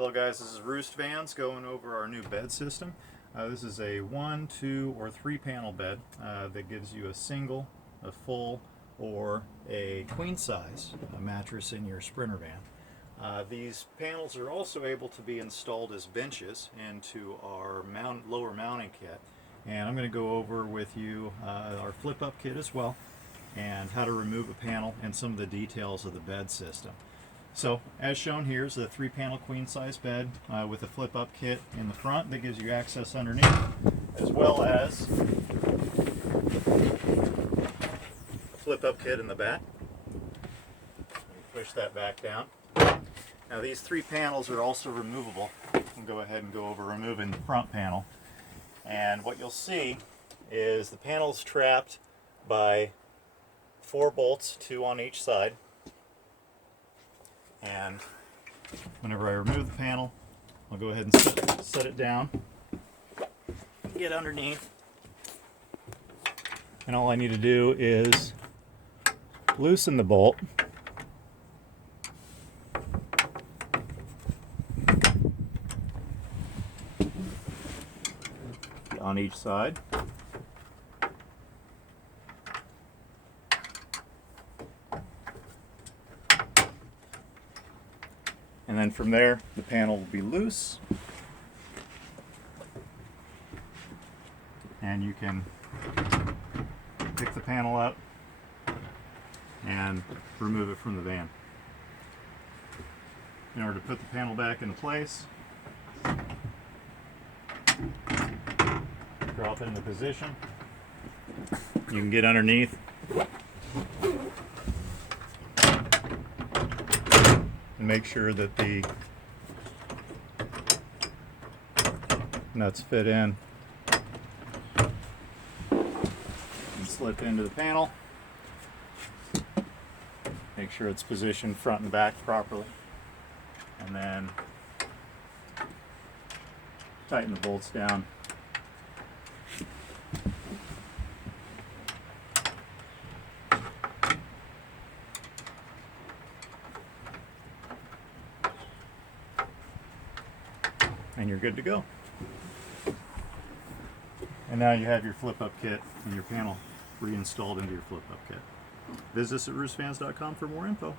Hello guys, this is Roost Vans going over our new bed system. This is a 1, 2, or 3 panel bed that gives you a single, a full, or a queen size mattress in your Sprinter van. These panels are also able to be installed as benches into our lower mounting kit. And I'm going to go over with you our flip-up kit as well, and how to remove a panel and some of the details of the bed system. So, as shown here is a 3-panel queen-size bed with a flip-up kit in the front that gives you access underneath, as well as a flip-up kit in the back. Push that back down. Now these 3 panels are also removable. I'll go ahead and go over removing the front panel. And what you'll see is the panel's trapped by 4 bolts, 2 on each side. And whenever I remove the panel, I'll go ahead and set it down, get underneath, and all I need to do is loosen the bolt on each side. And then from there, the panel will be loose, and you can pick the panel up and remove it from the van. In order to put the panel back into place, drop it into position. You can get underneath and make sure that the nuts fit in and slip into the panel. Make sure it's positioned front and back properly, and then tighten the bolts down. And you're good to go. And now you have your flip-up kit and your panel reinstalled into your flip-up kit. Visit us at roostvans.com for more info.